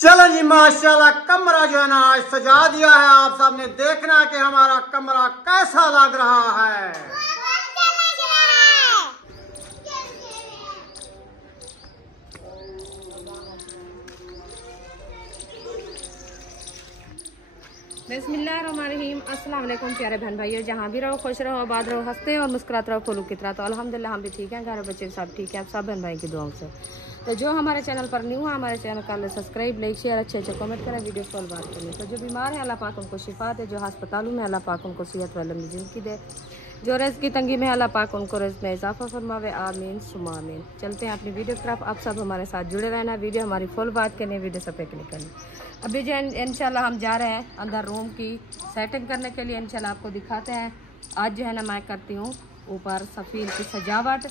चलो जी माशाल्लाह, कमरा जो है ना आज सजा दिया है। आप सबने देखना कि हमारा कमरा कैसा लग रहा है। बिस्मिल्लाहिर्रहमानिर्रहीम। अस्सलाम वालेकुम प्यारे बहन भाइयों, जहाँ भी रहो खुश रहो, आबाद रहो, हंसते और मुस्कुराते रहो फूलों की तरह। तो अल्हम्दुलिल्लाह हम भी ठीक हैं, घर बच्चे सब ठीक है, आप सब बहन भाई की दुआओं से। तो जो हमारे चैनल पर न्यू है, हमारे चैनल का सब्सक्राइब, लाइक, शेयर, अच्छे कमेंट करें, वीडियो कॉल बात करें। तो जो बीमार है अल्लाह पाक उनको शिफा दे, जो अस्पतालों में अल्लाह पाक उनको सेहत वाली जिंदगी दे, जो रिज़्क़ की तंगी में अल्लाह पाक उनको रिज़्क़ में इजाफा फरमावे, आमीन सुम्मा आमीन। चलते हैं अपनी वीडियो की तरफ। आप सब हमारे साथ जुड़े रहना, वीडियो हमारी फुल बात करनी, वीडियो सब पे क्लिक करनी। अभी जो इंशाल्लाह हम जा रहे हैं अंदर रूम की सेटिंग करने के लिए, इंशाल्लाह आपको दिखाते हैं। आज जो है ना मैं करती हूँ ऊपर सफ़ील की सजावट,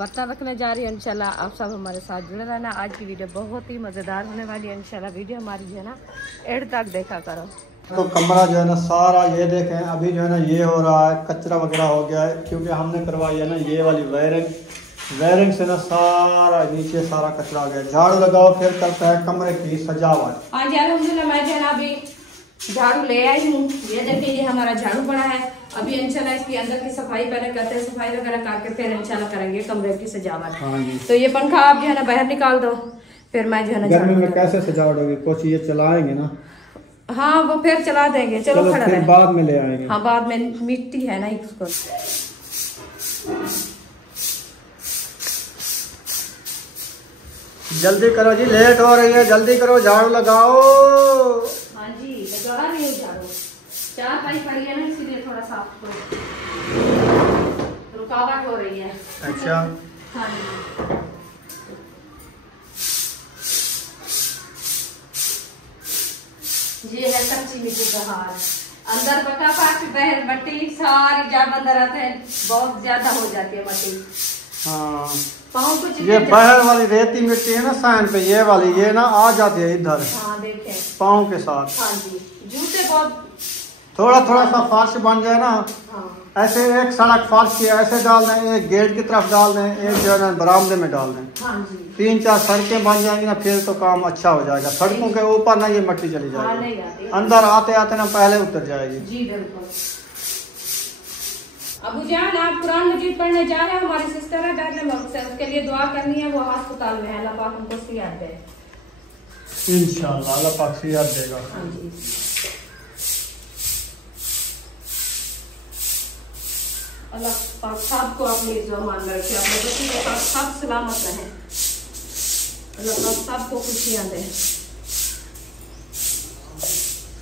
बर्तन रखने जा रही है। इंशाल्लाह आप सब हमारे साथ जुड़े रहना, आज की वीडियो बहुत ही मज़ेदार होने वाली है। इंशाल्लाह वीडियो हमारी जो है ना एंड तक देखा करो। तो कमरा जो है ना सारा ये देखें, अभी जो है ना ये हो रहा है, कचरा वगैरह हो गया है क्योंकि हमने करवाई है ना ये वाली वायरिंग से ना सारा नीचे सारा कचरा आ गया। झाड़ू लगाओ, फिर करता है कमरे की सजावट। हाँ जी अल्हम्दुलिल्लाह, मैं जो है ना अभी झाड़ू ले आई हूँ। ये देखिए ये हमारा झाड़ू पड़ा है। अभी इंशाल्लाह इसकी अंदर की सफाई पहले करते हैं, सफाई वगैरह करके फिर इंशाल्लाह करेंगे कमरे की सजावट। हाँ जी। तो ये पंखा आप जो है ना बाहर निकाल दो, फिर मैं जो है ना गर्मी में कैसे सजावट होगी, कुछ ये चलाएंगे ना। हाँ वो फिर चला देंगे, चलो खड़ा फिर बाद में ले आएंगे। हाँ बाद में, मिट्टी है ना इसको। जल्दी करो जी, लेट हो रही है, जल्दी करो, झाड़ू लगाओ। हाँ जी लगा रही हूँ झाड़ू, चार पाई पड़ी है ना इसीलिए थोड़ा साफ रुकावट हो रही है। अच्छा हाँ जी। ये है कच्ची मिट्टी का हाल, अंदर पका पाक बहर मट्टी सारी जब अंदर आते हैं बहुत ज्यादा हो जाती है मट्टी। हाँ पाँव कुछ ये बाहर वाली रेती मिट्टी है ना सैन पे, ये वाली ये ना आ जाती है इधर। हाँ देखें पाँव के साथ। हाँ जी जूते बहुत थोड़ा थोड़ा सा फर्श बन जाए ना। हाँ। ऐसे एक सड़क फर्श की ऐसे डाल दें, एक गेट की तरफ डाल दें, एक जो है ना बरामदे में डाल दें। हाँ जी। 3-4 सड़कें बन जाएंगी ना, फिर तो काम अच्छा हो जाएगा। सड़कों के ऊपर ना ये मिट्टी चली हाँ, जाएगी, अंदर आते आते ना पहले उतर जाएगी। जी बिल्कुल। अबू जान आप कुरान मजीद पढ़ने जा रहे हैं, हमारी सिस्टर है घर में, उसके लिए दुआ करनी है, वो अस्पताल में है, अल्लाह पाक उनको सेहत दे इंशाल्लाह, अल्लाह पाक सेहत देगा। हाँ जी। अल्लाह पाक सबको अपनी ज़ुबान में रखे, अपने बच्चों के पास सब सलामत रहे, अल्लाह पाक सबको खुशियाँ दे।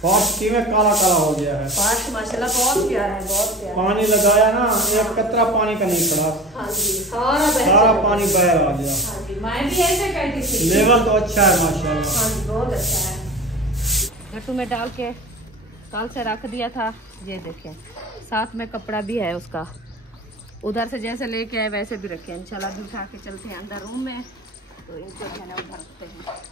फर्श किਵੇਂ काला काला हो गया है। फर्श माशाल्लाह बहुत प्यारा है, बहुत प्यारा। पानी लगाया ना, एक कतरा पानी का नहीं पड़ा। हाँ जी सारा पानी बाहर आ गया। हाँ जी मैं भी ऐसे कहती थी। लेवल तो अच्छा है माशाल्लाह। हाँ जी बहुत अच्छा है। गट्टू में डाल के कल से रख दिया था, ये देखें साथ में कपड़ा भी है उसका, उधर से जैसे लेके आए वैसे भी रखे। इंशाल्लाह भी उठा के चलते हैं अंदर रूम में, तो इनको जो है ना उधर रखते हैं।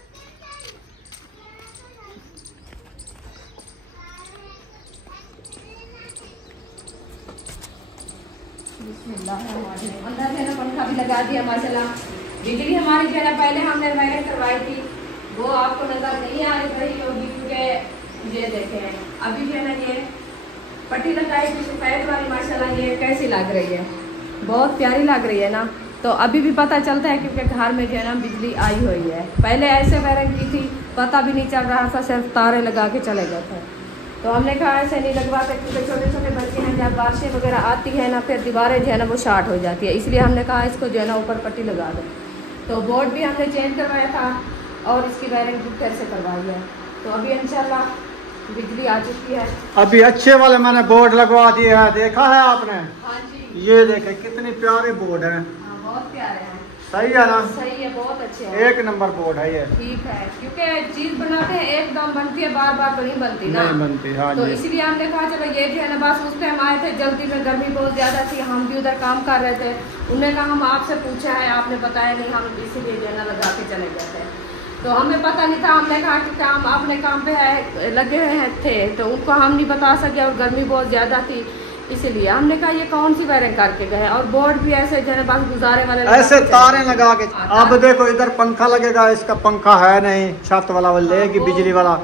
अंदर है ना पंखा भी लगा दिया माशाल्लाह। बिजली हमारी जो है ना पहले हमने वायरिंग करवाई थी, वो आपको नजर नहीं आ रही होगी क्योंकि ये देखें अभी जो है ना ये पट्टी लगाई थी सफेद वाली, माशाल्लाह ये कैसी लग रही है, बहुत प्यारी लग रही है ना। तो अभी भी पता चलता है क्योंकि घर में जो है ना बिजली आई हुई है। पहले ऐसे वायरिंग की थी, पता भी नहीं चल रहा था, सिर्फ तारे लगा के चले गए थे। तो हमने कहा ऐसे नहीं लगवाते क्योंकि छोटे छोटे बच्चे हैं, जब बारिशें वगैरह आती है ना फिर दीवारें जो है ना वो शार्ट हो जाती है, इसलिए हमने कहा इसको जो है ना ऊपर पट्टी लगा दो। तो बोर्ड भी हमने चेंज करवाया था और इसकी वायरिंग भी फिर से करवाई है। तो अभी इंशाल्लाह बिजली आ चुकी है। अभी अच्छे वाले मैंने बोर्ड लगवा दिए हैं, देखा है आपने। हाँ जी ये देखे कितनी प्यारे बोर्ड है। हाँ बहुत प्यारे हैं। सही है ना, सही है, बहुत अच्छे हैं, एक नंबर बोर्ड है ये। ठीक है क्योंकि चीज बनाते हैं एकदम बनती है, बार बार नहीं बनती ना, नहीं बनती। हाँ तो जी। इसीलिए हमने कहा चलो ये जो है ना, बस उस टाइम आए थे जल्दी में, गर्मी बहुत ज्यादा थी, हम भी उधर काम कर रहे थे। उन्होंने कहा हम आपसे पूछा है, आपने बताया नहीं, हम इसीलिए जो है ना लगा के चले गए थे। तो हमें पता नहीं था, हमने कहा कि हम अपने काम पे है लगे हुए थे, तो उनको हम नहीं बता सके और गर्मी बहुत ज़्यादा थी, इसीलिए हमने कहा ये कौन सी वायरिंग करके गए। और बोर्ड भी ऐसे जो है बस गुजारे वाले ऐसे तारें लगा के। अब देखो इधर पंखा लगेगा, इसका पंखा है नहीं, छत वाला वो लेगी बिजली वाला,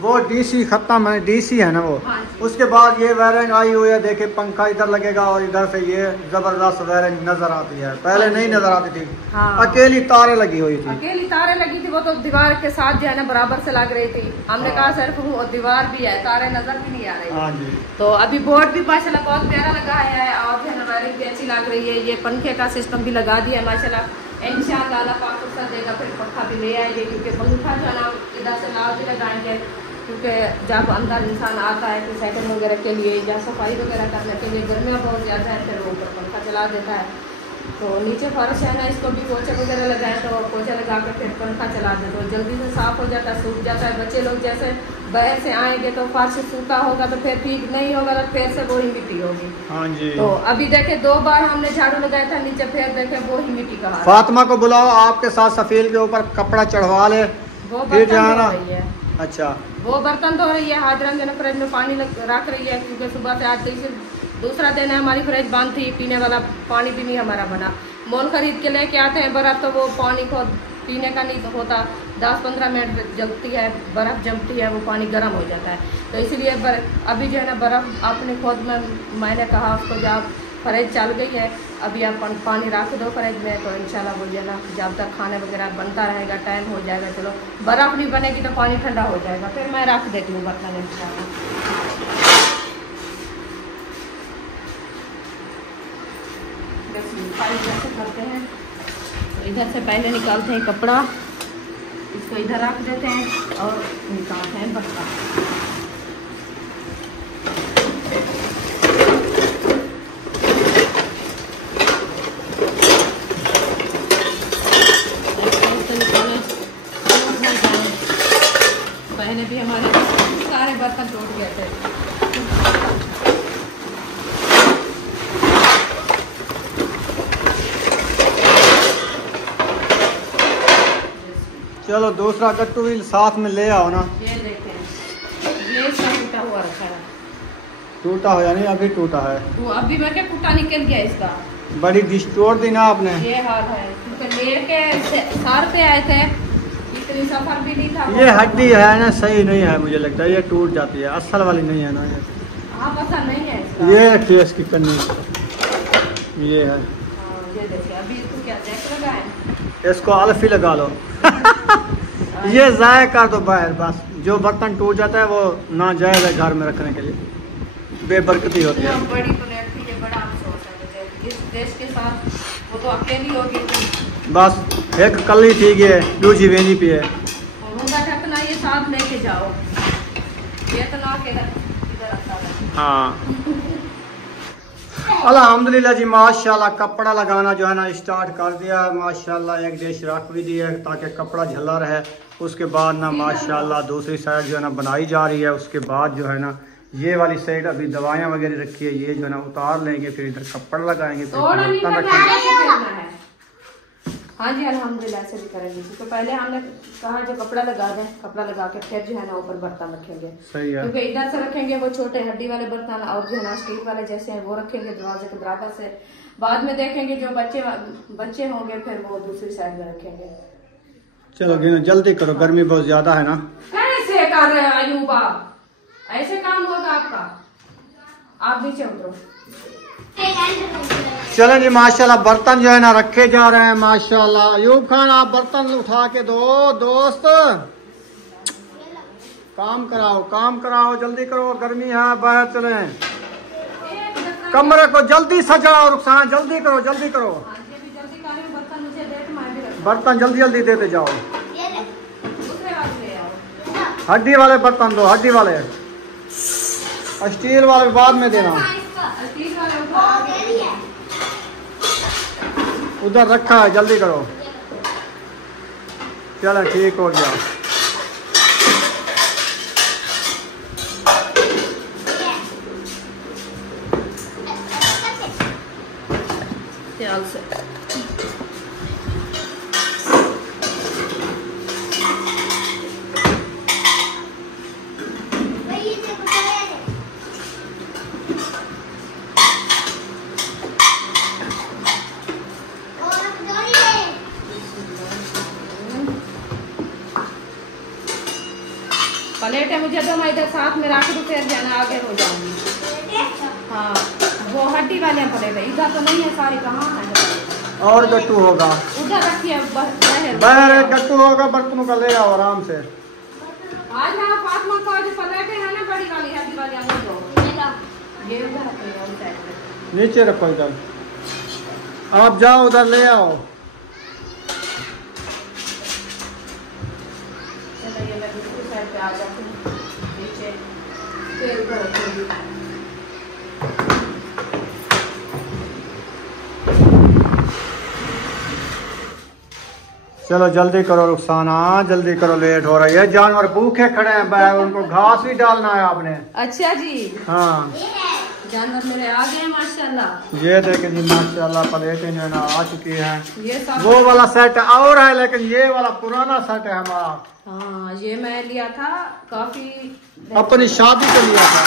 वो डीसी खत्म है, डीसी है ना वो। उसके बाद ये वायरिंग आई हुई है, देखे पंखा इधर लगेगा और इधर से ये जबरदस्त वायरिंग नजर आती है, पहले नहीं नजर आती थी। हाँ। अकेली तारें लगी हुई थी, अकेली तारें लगी थी, वो तो दीवार के साथ जो है ना बराबर से लग रही थी। हमने कहा सिर्फ वो दीवार भी है, तारें नजर भी नहीं आ रही। हाँ जी। तो अभी बोर्ड भी माशाल्लाह बहुत प्यारा लगा है और जो है ना वायरिंग भी अच्छी लग रही है। ये पंखे का सिस्टम भी लगा दिया है माशाल्लाह। इंशाअल्लाह अल्लाह पाक फुर्सत देगा फिर पंखा भी ले आएंगे, क्योंकि पंखा जो है ना इधर से लाल भी लगाएंगे, क्योंकि जब अंदर इंसान आता है कि सेटिंग वगैरह के लिए या सफाई वगैरह करने के लिए गर्मियाँ बहुत ज़्यादा है, फिर वो ऊपर पंखा चला देता है। तो नीचे फर्श है ना, इसको भी पोछा वगैरह लगाए तो पोछा लगा कर फिर पंखा चला दे तो जल्दी से साफ हो जाता है, सूख जाता है। बच्चे लोग जैसे बाहर से आएंगे तो फर्श सूखा होगा तो फिर ठीक नहीं होगा, तो फिर से वो ही मिट्टी होगी। हाँ जी। तो अभी देखे 2 बार हमने झाड़ू लगाया था नीचे, फिर देखे वो ही मिट्टी का। फातिमा को बुलाओ, आपके साथ सफेद के ऊपर कपड़ा चढ़वा ले, वो जाना है। अच्छा, वो बर्तन धो रही है, हाजरंग ने फ्रिज में पानी रख रही है, क्योंकि सुबह से आज दूसरा दिन है, हमारी फ्रिज बंद थी, पीने वाला पानी भी नहीं हमारा बना। मोल खरीद के लेके आते हैं बर्फ, तो वो पानी को पीने का नहीं होता, 10-15 मिनट जलती है, बर्फ़ जमती है, वो पानी गर्म हो जाता है। तो इसीलिए अभी जो है ना बर्फ़ अपने खुद में मैंने कहा उसको जब फ्रिज चल गई है अभी आप पानी रख दो फ्रिज में, तो इंशाल्लाह वो जो ना जब तक खाने वगैरह बनता रहेगा टाइम हो जाएगा। चलो बर्फ़ नहीं बनेगी तो पानी ठंडा हो जाएगा, फिर मैं रख देती हूँ बर्तन इंशाल्लाह। करते हैं तो इधर से पहले निकालते हैं कपड़ा, इसको इधर रख देते हैं और निकालते हैं बर्तन। पहले भी हमारे सारे बर्तन टूट गए थे। चलो दूसरा गट्टू भी साथ में ले आओ ना। ये देखें, ये सब टूटा हुआ रखा है। टूटा हो या नहीं? अभी टूटा है वो, अभी मैं क्या कुटा निकल गया इसका। बड़ी डिश तोड़ दी ना आपने। ये हाल है, क्योंकि लेके सार पे आए थे, इतनी सफर भी नहीं था। ये हड्डी है ना, सही नहीं है, मुझे लगता है ये टूट जाती है, असल वाली नहीं है ना ये। हाँ असल नहीं है इसका। ये रखिए इसकी कन्नी, ये है। ये देखिए, अभी इसको क्या जैक लगा है, इसको अल्फी लगा लो। ये ज़ाया कर दो बाहर, बस जो बर्तन टूट जाता है वो नाजायज़ है घर में रखने के लिए, बेबरकती होती है। बड़ी प्लेट थी, ये बड़ा अफसोस है इस देश के साथ, वो तो अकेली होगी। बस एक कली ठीक है, दूसरी वेनी पे है। होगा ढकना, ये साथ लेके जाओ, ये तो ना के इधर रखा है। हाँ अल्हम्दुलिल्लाह जी, माशाल्लाह कपड़ा लगाना जो है ना स्टार्ट कर दिया है माशाल्लाह। एक डिश रख भी दी है ताकि कपड़ा झल्ला रहे। उसके बाद ना माशाल्लाह दूसरी साइड जो है ना बनाई जा रही है। उसके बाद जो है ना ये वाली साइड अभी दवाइयाँ वगैरह रखी है, ये जो है ना उतार लेंगे, फिर इधर कपड़ा लगाएंगे, फिर बर्तन रखेंगे। हाँ जी अल्हम्दुलिल्लाह ऐसे भी करेंगे। तो पहले हमने कहा जो कपड़ा लगा दें, कपड़ा लगा के फिर जो है ना ऊपर बर्तन रखेंगे। सही है, क्योंकि इधर से रखेंगे वो छोटे हड्डी वाले बर्तन, और जो है ना स्टील वाले जैसे हैं वो रखेंगे दरवाजे के बराबर से। बाद में देखेंगे जो बच्चे होंगे फिर वो दूसरी साइड में रखेंगे। चलो गिनो, जल्दी करो, गर्मी बहुत ज्यादा है ना। कैसे कर रहे हैं अयूबा, ऐसे काम होगा आपका? आप नीचे उतरो। चलो जी माशाल्लाह बर्तन जो है ना रखे जा रहे हैं माशाल्लाह। अयूब खान आप बर्तन उठा के दो दोस्त, काम कराओ जल्दी करो, गर्मी है, बाहर चले। कमरे को जल्दी सजाओ, रुखसाना जल्दी करो। बर्तन जल्दी देते जाओ। हड्डी वाले बर्तन दो, हड्डी वाले, स्टील वाले बाद में देना। उधर रखा है, जल्दी करो। चलो ठीक हो गया। प्लेट है मुझे तो मैं इधर साथ में रख दूँ, फिर जाना आगे हो जाऊंगी। हाँ वो हड्डी वाले प्लेट है, इधर तो नहीं है सारी, कहाँ है? और गट्टू होगा उधर रखिए, बाहर गट्टू होगा, बर्तनों का ले आओ आराम से। आज ना फातिमा को जो प्लेटें है ना बड़ी वाली हड्डी वाली, हम दो ये उधर रखिए, नीचे रखो इधर, आप जाओ उधर ले आओ। चलिए मैं दूसरी साइड पे आ जाती हूँ नीचे, फिर उधर रखूंगी। चलो जल्दी करो रुखसाना, जल्दी करो, लेट हो रही है, जानवर भूखे खड़े हैं, उनको घास भी डालना है आपने। अच्छा जी, हाँ जानवर मेरे आ गए माशाल्लाह। ये देखे जी माशाल्लाह, प्लेटें जो है ना आ चुकी हैं। ये सब वो वाला सेट और है, लेकिन ये वाला पुराना सेट है हमारा। हाँ ये मैं लिया था काफी, अपनी शादी के लिया था।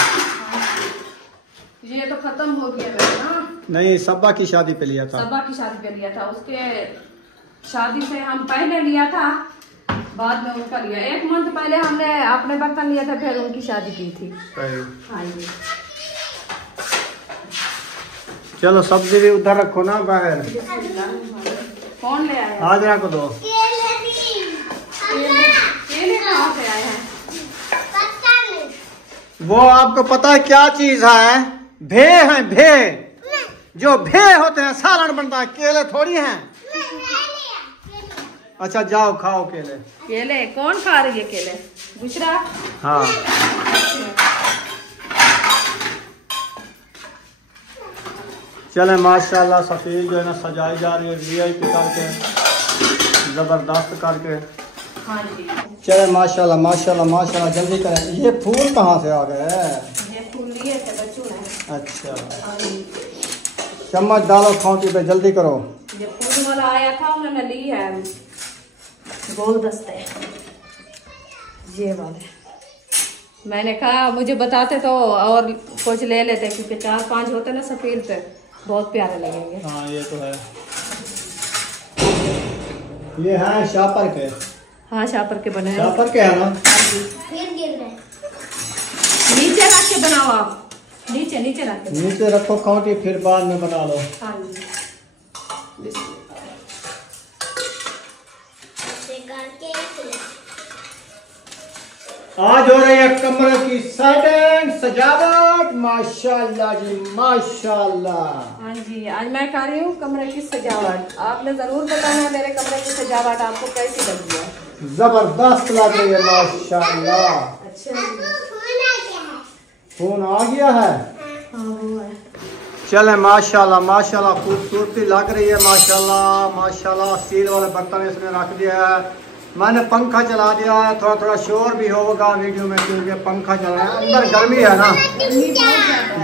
ये तो खत्म हो गया मेरा ना। नहीं, सब्बा की शादी पे लिया था। सब्बा की शादी पे लिया था, उसके शादी से हम पहले लिया था, बाद में उनका लिया। 1 मंथ पहले हमने अपने बर्तन लिया था, फिर उनकी शादी की थी। हाँ जी। चलो सब्जी भी उधर रखो ना बाहर। कौन ले आया? आज रख दो। केले कहाँ से आए हैं? वो आपको पता है क्या चीज है? भे हैं, भे। जो भे होते हैं सालन बनता है, केले थोड़ी हैं। अच्छा जाओ खाओ केले। केले कौन खा रही है? केले बुशरा। हाँ चले माशाल्लाह, सफेद जो है ना सजाई जा रही है VIP करके, जबरदस्त करके। हाँ जी। चले माशाल्लाह माशाल्लाह माशाल्लाह, जल्दी करें। ये फूल कहाँ से आ गए? ये फूल लिए थे बच्चों ने। अच्छा, चम्मच डालो खांची पे, जल्दी करो। ये फूल वाला आया था, उन्होंने ली है गुलदस्ते ये वाले। मैंने कहा मुझे बताते तो और कुछ ले लेते, क्योंकि 4-5 होते ना सफेद पे, बहुत प्यारे लगेंगे। हाँ ये तो है। ये है शापर के। हाँ शापर के बने हैं। शापर के है ना? नीचे रख के बनाओ आप, नीचे नीचे रख के। नीचे रखो खांची, फिर बाद में बना लो। हाँ जी। आज हो रही है कमरे की सेटिंग, सजावट। माशाल्लाह जी माशाल्लाह। हाँ जी, आज मैं कर रही हूँ कमरे की सजावट। आपने जरूर बताना मेरे कमरे की सजावट आपको कैसी लगी है। जबरदस्त लग रही है माशाल्लाह। अच्छा फोन आ गया है। हाँ वो है। चले माशाल्लाह माशाल्लाह, खूबसूरती लग रही है माशाल्लाह माशाल्लाह। स्टील वाले बर्तन इसने रख दिया है। मैंने पंखा चला दिया है, थोड़ा थोड़ा शोर भी होगा वीडियो में क्योंकि पंखा चल रहा है, अंदर गर्मी है ना।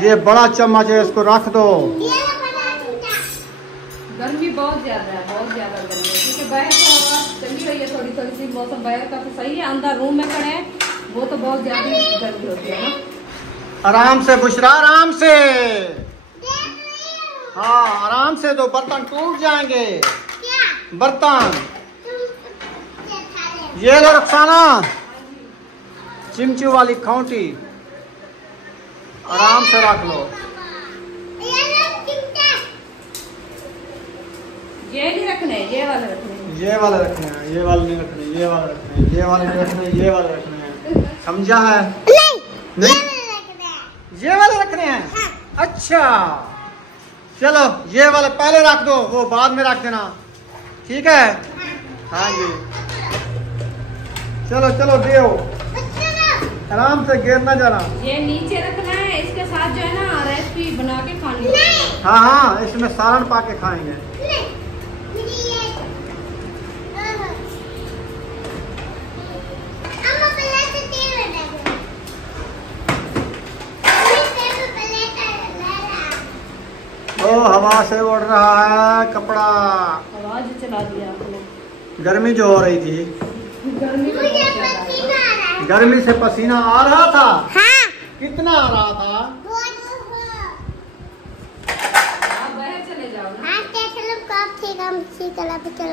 ये बड़ा चम्मच है, इसको रख दो। गर्मी बहुत ज्यादा है, बहुत ज्यादा गर्मी है, क्योंकि बाहर तो हवा चली रही है थोड़ी थोड़ी सी। मौसम बाहर का तो सही है, अंदर रूम में खड़े हैं वो तो बहुत ज्यादा गर्मी होती है ना। आराम से बुशरा, आराम से। हाँ आराम से, दो बर्तन टूट जाएंगे। बर्तन ये लो रखसाना, चिमची वाली खांटी, आराम से रख लो। ये नहीं रखने, ये वाले रखने। ये वाले रखने हैं, ये वाले नहीं रखने, ये वाले रखने हैं, ये वाले नहीं रखने, ये वाले रखने हैं। समझा है? नहीं ये वाले रखने हैं। अच्छा चलो, ये वाले पहले रख दो, वो बाद में रख देना, ठीक है? हाँ जी चलो चलो देओ, आराम से गिर ना जाना। ये नीचे रखना है, इसके साथ जो है ना रेसिपी बना के खानी है। हाँ हाँ, इसमें सालन पा के खाएंगे। ओ हवा से उड़ रहा है कपड़ा, आवाज चला दिया आपने। गर्मी जो हो रही थी, गर्मी तो बहुत ज्यादा है। गर्मी से पसीना आ रहा था। हाँ। कितना आ रहा था? आप बाहर चले जाओ ना। हाँ चलो कब ठीक हम चला पे चल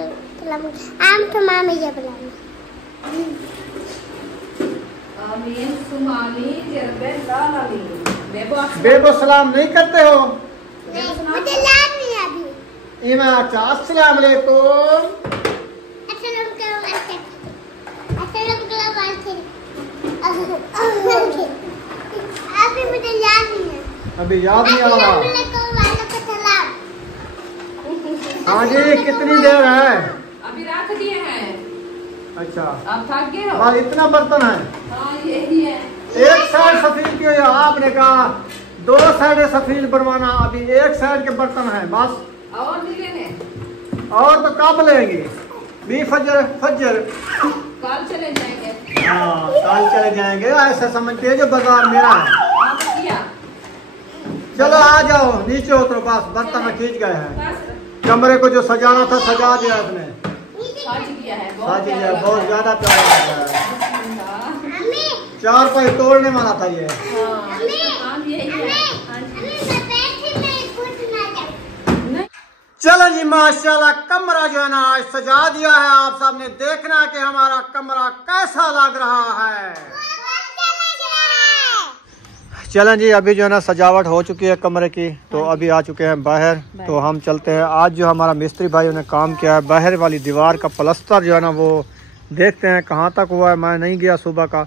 आम तो मामे जब लाना। आमीन सुम आमीन या रब्बल आलमीन। बेबो सलाम नहीं करते हो? नहीं, मुझे याद नहीं है अभी। इमा अस्सलाम वालेकुम। अस्सलाम वालेकुम। अभी मुझे याद नहीं है। अभी याद नहीं आ रहा। हाँ जी, कितनी देर है? अभी रख दिए हैं। अच्छा, आप थक गए हो? बस इतना बर्तन है? हाँ यही है। एक साइड सफील की है, आपने कहा 2 साइड सफील बनवाना, अभी एक साइड के बर्तन है बस। और भी लेने? और तो कब लेंगे? भी फजर कल चले जाएंगे। हाँ, कल चले जाएंगे, ऐसा समझते हैं जो बाजार मेरा है। आपने किया? चलो आ जाओ, नीचे उतरो, बस बर्तन खींच गए हैं। कमरे को जो सजाना था सजा दिया इसने। सज गया है, सज गया, बहुत ज्यादा प्यारा लग रहा है। 4 पाई तोड़ने वाला था ये। चलो जी, माशाल्लाह कमरा जो है ना आज सजा दिया है। आप सबने देखना कि हमारा कमरा कैसा लग रहा है। चलें जी, अभी जो है ना सजावट हो चुकी है कमरे की, तो अभी आ चुके हैं बाहर। तो हम चलते हैं, आज जो हमारा मिस्त्री भाई ने काम किया है बाहर वाली दीवार का प्लास्टर जो है ना, वो देखते हैं कहाँ तक हुआ है। मैं नहीं गया सुबह का,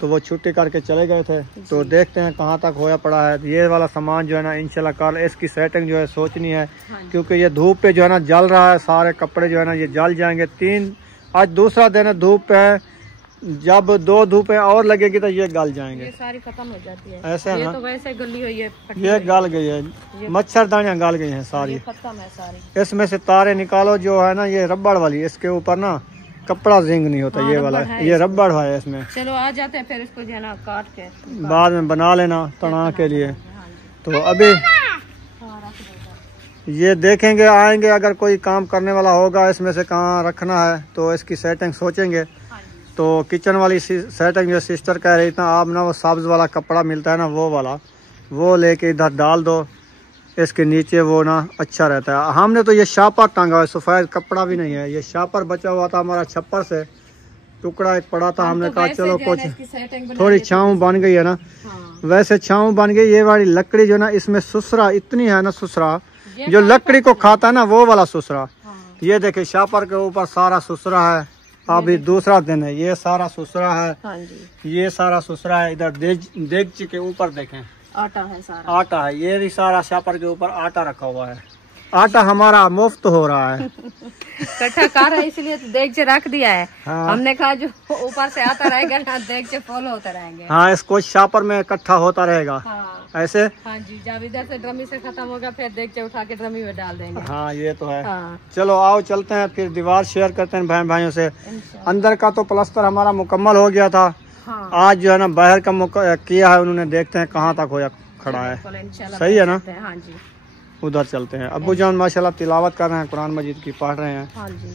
तो वो छुट्टी करके चले गए थे, तो देखते हैं कहाँ तक होया पड़ा है। ये वाला सामान जो है ना इंशाल्लाह कल इसकी सेटिंग जो है सोचनी है, क्योंकि ये धूप पे जो है ना जल रहा है, सारे कपड़े जो है ना ये जल जाएंगे। आज दूसरा दिन है धूप पे, जब 2 धूपें और लगेगी तो ये गल जाएंगे। ये सारी खत्म हो जाती है ऐसे है ये ना? तो वैसे गली हुई है, ये गल गई है, मच्छरदानियां गल गई हैं सारी, खत्म है सारी। इसमें से तारे निकालो जो है ना, ये रबड़ वाली, इसके ऊपर ना कपड़ा जिंग नहीं होता। ये वाला ये रबड़ है इसमें। चलो आ जाते हैं, फिर इसको जो है ना काट के बाद में बना लेना तना के लिए। तो अभी ये देखेंगे, आएंगे, अगर कोई काम करने वाला होगा इसमें से कहाँ रखना है तो इसकी सेटिंग सोचेंगे। तो किचन वाली सेटिंग जो सिस्टर कह रही था, आप ना वो सब्ज वाला कपड़ा मिलता है ना, वो वाला वो लेके इधर डाल दो, इसके नीचे वो ना अच्छा रहता है। हमने तो ये शापर टांगा है, सफेद कपड़ा भी नहीं है, ये शापर बचा हुआ था हमारा छप्पर से, टुकड़ा एक पड़ा था। हमने कहा चलो कुछ थोड़ी छाँव बन गई है ना, वैसे छाँव बन गई। ये वाली लकड़ी जो ना, इसमें सुसरा इतनी है ना, सुसरा जो लकड़ी को खाता है ना, वो वाला सुसरा। ये देखे शापर के ऊपर सारा सुसरा है। अभी दूसरा दिन है, ये सारा सुसरा है, ये सारा सुसरा है। इधर देगची के ऊपर देखें आटा है, सारा आटा है, ये भी सारा शापर के ऊपर आटा रखा हुआ है। आटा हमारा मुफ्त हो रहा है। इकट्ठा कर रहा है, इसलिए तो देगचे रख दिया है। हाँ। हमने कहा जो ऊपर से आता रहेगा ना, देगचे फॉलो होते रहेंगे। हाँ, इसको शापर में इकट्ठा होता रहेगा। हाँ। ऐसे। हाँ जी, जब इधर से ड्रमी से खत्म होगा फिर देगचे उठा के ड्रमी में डाल देंगे। हाँ, ये तो है। हाँ। चलो आओ चलते हैं, फिर दीवार शेयर करते हैं बहन भाइयों से। अंदर का तो प्लास्टर हमारा मुकम्मल हो गया था। हाँ। आज जो है ना बाहर का किया है उन्होंने, देखते हैं कहाँ तक होया खड़ा है। सही है ना? हाँ जी, उधर चलते हैं। अब्बू जान माशाल्लाह तिलावत कर रहे हैं, कुरान मजीद की पढ़ रहे हैं। हाँ जी।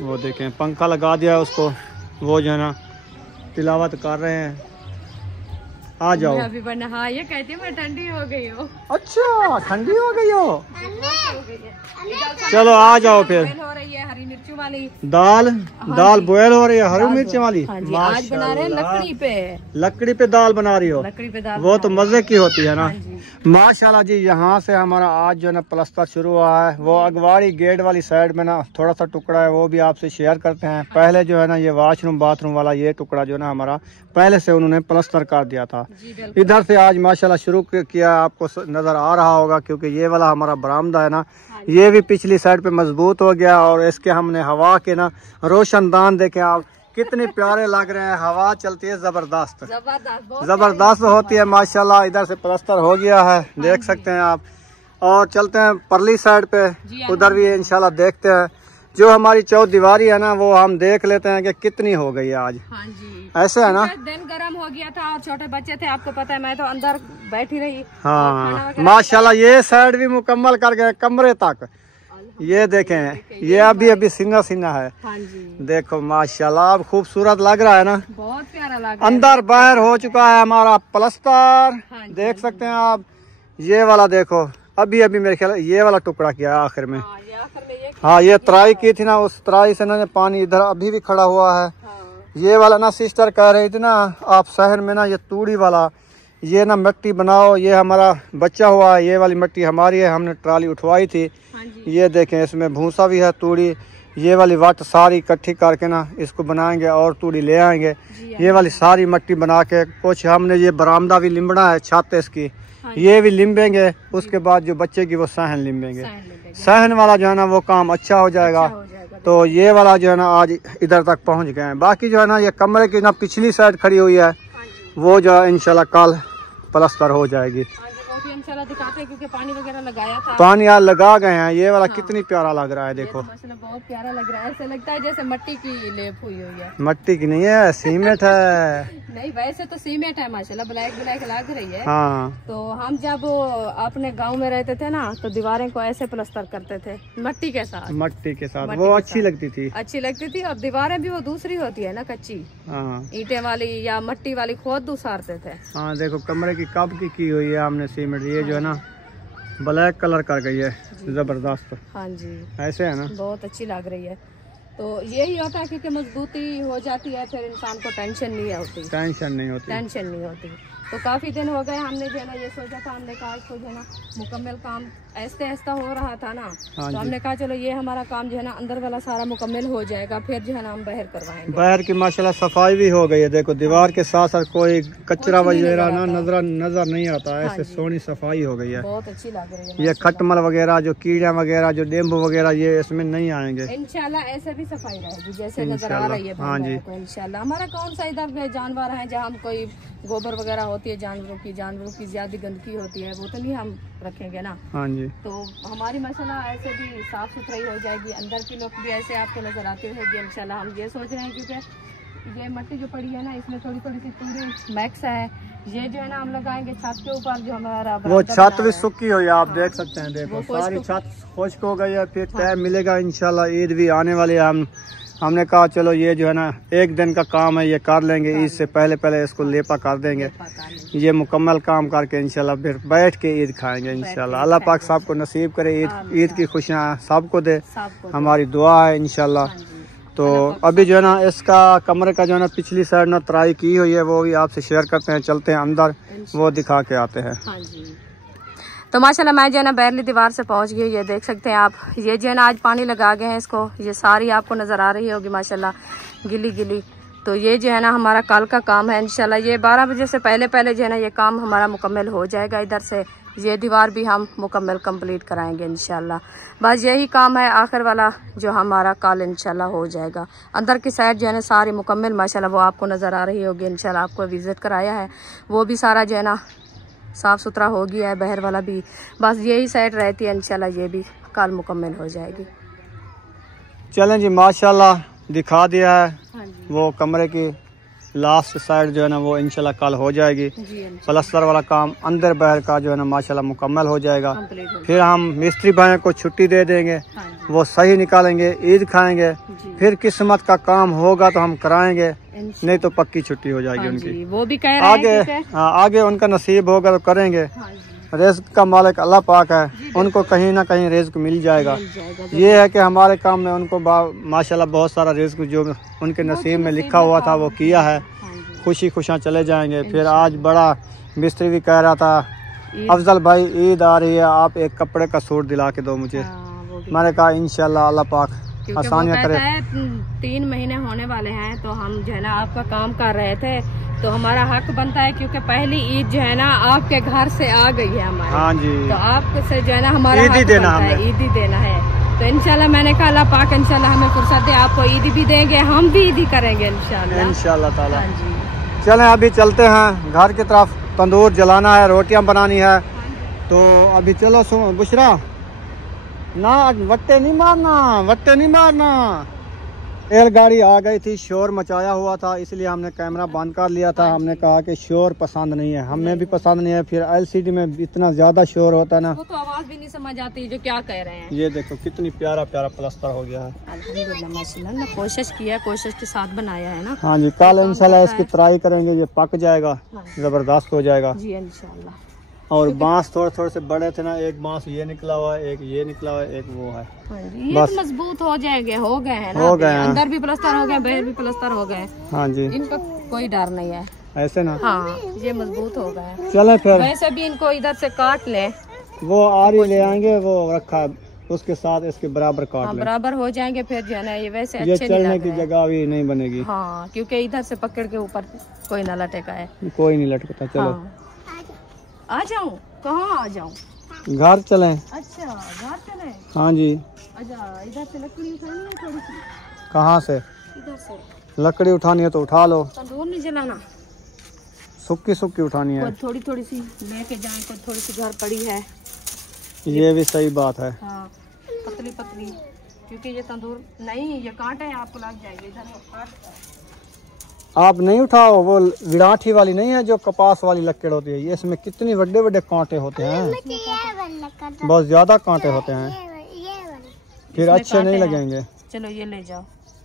वो देखें, पंखा लगा दिया है उसको, वो जो है ना तिलावत कर रहे हैं। आ जाओ। अभी बना। हाँ, ये कहती है मैं ठंडी हो गई हूँ। अच्छा, ठंडी हो गई हो? चलो आ जाओ फिर। हो रही है हरी मिर्चों वाली दाल। दाल बॉयल हो रही है हरी मिर्च वाली। हाँ जी, आज बना रहे हैं लकड़ी पे। लकड़ी पे दाल बना रही हो? लकड़ी पे दाल, वो तो मजे की होती है ना। हाँ, माशाल्लाह जी। यहाँ से हमारा आज जो है ना प्लास्टर शुरू हुआ है। वो अगवाड़ी गेट वाली साइड में ना थोड़ा सा टुकड़ा है, वो भी आपसे शेयर करते हैं। पहले जो है ना ये वॉशरूम बाथरूम वाला ये टुकड़ा जो है ना हमारा पहले से उन्होंने प्लास्टर कर दिया था। इधर से आज माशाल्लाह शुरू किया, आपको नजर आ रहा होगा, क्योंकि ये वाला हमारा बरामदा है ना, ये भी पिछली साइड पे मजबूत हो गया। और इसके हमने हवा के ना रोशनदान देखे आप, कितने प्यारे लग रहे हैं। हवा चलती है जबरदस्त, जबरदस्त होती है माशाल्लाह। इधर से प्लास्टर हो गया है, देख सकते हैं आप। और चलते हैं परली साइड पे, उधर भी इंशाल्लाह देखते हैं। जो हमारी चौदीवारी है ना, वो हम देख लेते हैं कि कितनी हो गई है आज। हाँ जी। ऐसे है ना, दिन गर्म हो गया था और छोटे बच्चे थे, आपको पता है, मैं तो अंदर बैठी रही। हाँ माशाल्लाह। ये साइड भी मुकम्मल कर गए कमरे तक। ये देखें, ये अभी सीना सीना है। हाँ जी। देखो माशाल्लाह, अब खूबसूरत लग रहा है ना, बहुत प्यारा लग रहा है। अंदर बाहर हो चुका है हमारा प्लास्टर। देख सकते हैं आप। ये वाला देखो, अभी मेरे ख्याल ये वाला टुकड़ा किया है आखिर में। हाँ, ये तराई की थी ना, उस तराई से ना पानी इधर अभी भी खड़ा हुआ है। ये वाला ना सिस्टर कह रही थी ना, आप शहर में ना ये तूड़ी वाला ये ना मिट्टी बनाओ, ये हमारा बच्चा हुआ है, ये वाली मिट्टी हमारी है, हमने ट्राली उठवाई थी। ये देखें इसमें भूसा भी है, तूड़ी, ये वाली वाट सारी इकट्ठी करके ना इसको बनाएंगे और तूड़ी ले आएंगे। ये वाली सारी मिट्टी बना के कुछ हमने ये बरामदा भी लिम्बना है, छत इसकी, ये भी लिम्बेंगे। उसके बाद जो बच्चे की वो सहन लिम्बेंगे। सहन वाला जो है ना वो काम अच्छा हो जाएगा। तो ये वाला जो है ना आज इधर तक पहुंच गए हैं। बाकी जो है ना ये कमरे की ना पिछली साइड खड़ी हुई है, वो जो है इंशाल्लाह कल प्लास्टर हो जाएगी। इंशाल्लाह दिखाते हैं, क्योंकि पानी वगैरह लगाया था। पानी यार लगा गए हैं। ये वाला कितनी प्यारा लग रहा है, देखो बहुत प्यारा लग रहा है। ऐसा लगता है जैसे मट्टी की लेप हुई है। मट्टी की नहीं है, सीमेंट है। नहीं वैसे तो सीमेंट है माशाल्लाह, ब्लैक ब्लैक लग रही है। हाँ। तो हम जब अपने गांव में रहते थे ना तो दीवारें को ऐसे प्लास्टर करते थे मट्टी के साथ। मट्टी के साथ वो अच्छी लगती थी, अच्छी लगती थी। और दीवारें भी वो दूसरी होती है ना, कच्ची ईंटें वाली या मट्टी वाली खोद उसारते थे। हाँ देखो कमरे की कब की हुई है हमने सीमेंट। ये जो है ना ब्लैक कलर कर गई है, जबरदस्त। हाँ जी ऐसे है ना, बहुत अच्छी लग रही है। तो यही होता है क्योंकि मजबूती हो जाती है, फिर इंसान को टेंशन नहीं होती। टेंशन नहीं होती। तो काफी दिन हो गए हमने जो है ना ये सोचा था, हमने कहा इसको जो है ना मुकम्मल काम ऐसे ऐसा हो रहा था ना, तो हमने कहा चलो ये हमारा काम जो है ना अंदर वाला सारा मुकम्मल हो जाएगा, फिर जो है ना हम बाहर करवाएंगे। बाहर की माशाल्लाह सफाई भी हो गई है। देखो दीवार के साथ साथ कोई कचरा वगैरह ना नजर नहीं आता है। ऐसे सोनी सफाई हो गई है, बहुत अच्छी लग रही है। ये खटमल वगैरह जो कीड़ा वगैरह जो डेंगू वगैरह ये इसमें नहीं आएंगे इंशाल्लाह। ऐसे भी सफाई रहेगी जैसे नजर आ रही है। हाँ जी इंशाल्लाह। हमारा कौन सा इधर जानवर है जहाँ हम कोई गोबर वगैरह होती है जानवरों की ज्यादा गंदगी होती है, वो तो नहीं हम रखेंगे ना। हाँ जी। तो हमारी माशाल्लाह ऐसे भी साफ सुथराई हो जाएगी, अंदर की लोग भी ऐसे आपको नजर आते होंगे इंशाल्लाह। हम ये सोच रहे हैं क्योंकि ये मिट्टी जो पड़ी है ना इसमें थोड़ी थोड़ी सी पूरी मैक्स है, ये जो है ना हम लगाएंगे छत के ऊपर। जो हमारा वो छत भी सूखी हुई है, आप देख सकते हैं। देखो सारी छत खुश्क हो गई है। फिर टाइम मिलेगा इंशाल्लाह, ईद भी आने वाली है। हमने कहा चलो ये जो है ना एक दिन का काम है, ये कर लेंगे। ईद से पहले इसको लेपा कर देंगे। ये मुकम्मल काम करके इंशाल्लाह फिर बैठ के ईद खाएंगे इंशाल्लाह। अल्लाह पाक सबको नसीब करे, ईद की खुशियाँ सबको दे, हमारी दुआ है इंशाल्लाह। तो अभी जो है ना इसका कमरे का जो है ना पिछली साइड ना तराई की हुई है, वो भी आपसे शेयर करते हैं। चलते हैं अंदर, वो दिखा के आते हैं। तो माशाल्लाह मैं जो है ना बैरली दीवार से पहुंच गई, ये देख सकते हैं आप। ये जो है ना आज पानी लगा गए हैं इसको, ये सारी आपको नज़र आ रही होगी माशाल्लाह गिली गिली। तो ये जो है ना हमारा कल का काम है इंशाल्लाह। ये 12 बजे से पहले जो है ना ये काम हमारा मुकम्मल हो जाएगा। इधर से ये दीवार भी हम मुकम्मल कंप्लीट कराएंगे इंशाल्लाह। बस यही काम है आखिर वाला जो हमारा कल इंशाल्लाह हो जाएगा। अंदर की साइड जो है ना सारी मुकम्मल माशाल्लाह वो आपको नज़र आ रही होगी इंशाल्लाह। आपको विजिट कराया है, वो भी सारा जो है ना साफ़ सुथरा हो गया है। बाहर वाला भी बस यही साइड रहती है इंशाल्लाह, ये भी कल मुकम्मल हो जाएगी। चलें जी माशाल्लाह दिखा दिया है। वो कमरे की लास्ट साइड जो है ना वो इंशाल्लाह कल हो जाएगी। प्लास्टर वाला काम अंदर बाहर का जो है ना माशाल्लाह मुकम्मल हो जाएगा। फिर हम मिस्त्री भाई को छुट्टी दे देंगे, वो सही निकालेंगे, ईद खाएंगे। फिर किस्मत का काम होगा तो हम कराएंगे, नहीं तो पक्की छुट्टी हो जाएगी उनकी। वो भी कह रहे हैं आगे उनका नसीब होगा तो करेंगे। रिज़्क का मालिक अल्लाह पाक है, उनको कहीं ना कहीं रिज़्क मिल जाएगा। ये है कि हमारे काम में उनको माशाल्लाह बहुत सारा रिज़्क जो उनके नसीब में लिखा हुआ था वो किया है। खुशी खुशियाँ चले जाएंगे। फिर आज बड़ा मिस्त्री भी कह रहा था अफजल भाई ईद आ रही है, आप एक कपड़े का सूट दिला के दो मुझे। मैंने कहा इंशाल्लाह अल्लाह पाक आसानियाँ करे। 3 महीने होने वाले हैं तो हम जो है ना आपका काम कर रहे थे, तो हमारा हक बनता है क्योंकि पहली ईद जो है ना आपके घर से आ गई है हमारी। हाँ जी। तो आपसे जो है ना हमारा ईद ही देना है, ईद ही देना है। तो इंशाल्लाह मैंने कहा अल्लाह पाक इंशाल्लाह हमें फुर्सत दे, आपको ईद भी देंगे, हम भी ईद ही करेंगे इंशाल्लाह ताला। चलें अभी चलते हैं घर की तरफ, तंदूर जलाना है, रोटियां बनानी है। तो अभी चलो बुशरा ना वट्टे नहीं मारना। रेलगाड़ी आ गई थी, शोर मचाया हुआ था, इसलिए हमने कैमरा बंद कर लिया था। हमने कहा कि शोर पसंद नहीं है, हमें भी पसंद नहीं है। फिर एलसीडी में इतना ज्यादा शोर होता है ना, वो तो आवाज भी नहीं समझ आती जो क्या कह रहे हैं। ये देखो कितनी प्यारा प्लास्टर हो गया है अल्हम्दुलिल्लाह माशाल्लाह। कोशिश किया, कोशिश के साथ बनाया है ना। हाँ जी, कल इंशाल्लाह इसकी ट्राई करेंगे, ये पक जाएगा, जबरदस्त हो जाएगा जी इंशाल्लाह। और बांस थोड़े थोड़े से बड़े थे ना, एक बांस ये निकला हुआ है, एक ये निकला हुआ है, एक वो है। हाँ जी, ये तो मजबूत हो जाएंगे, हो गए हैं ना, हो गए हैं। अंदर भी प्लास्टर हो गया, बाहर भी प्लास्टर हो गए। हाँ जी, इनका कोई डर नहीं है ऐसे ना। हाँ, ये मजबूत हो गए। चले फिर वैसे भी इनको इधर से काट ले, वो आरी ले आएंगे, वो रखा है, उसके साथ इसके बराबर काट ले, बराबर हो जाएंगे। फिर जो है ना ये वैसे ये अच्छे नहीं चलने लग की रहे हैं। जगह भी नहीं बनेगी। हाँ, क्योंकि इधर से पकड़ के ऊपर कोई ना लटेका है। कोई नहीं लटकता। चलो हाँ। आ जाऊं? कहाँ आ जाऊं? घर चलें। अच्छा, घर चले। हाँ जी। अच्छा, इधर से लकड़ी उठानी है थोड़ी सी। कहाँ से? इधर से लकड़ी उठानी है तो उठा लो, तंदूर नहीं जलाना। सुक्की सुक्की उठानी है। थोड़ी थोड़ी सी लेके जाए, कोई थोड़ी सी घर पड़ी है। ये भी सही बात है। हाँ, पतली पतली, क्योंकि ये तंदूर नहीं, ये कांटे हैं, आपको लग जाएंगे। इधर से काट, आप नहीं उठाओ, वो विराठी वाली नहीं है जो कपास वाली लकड़ होती है, ये इसमें कितनी बड़े बड़े कांटे होते हैं, बहुत ज्यादा कांटे होते हैं, फिर अच्छे नहीं लगेंगे। चलो ये ले जाओ,